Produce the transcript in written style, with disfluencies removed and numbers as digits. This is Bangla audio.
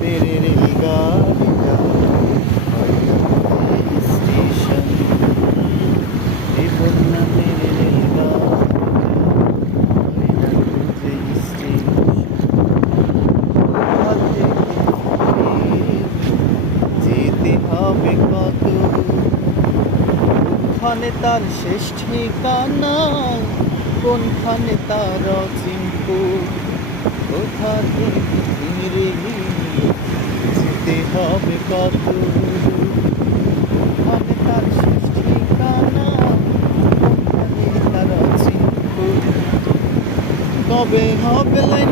মেরে রেলগাড়িটা স্টেশন এই বন্যা মেরে রেলগাড়িটা স্টেশন কোথা থেকে যেতে হবে কত কোনখানে তার শেষ ঠিকানা কোনখানে তার অচিন্ত কোথা থেকে ফিরে যেতে হবে কত কোনখানে তার শেষ ঠিকানা কোনখানে তার অচিন্ত কবে হবে লাইন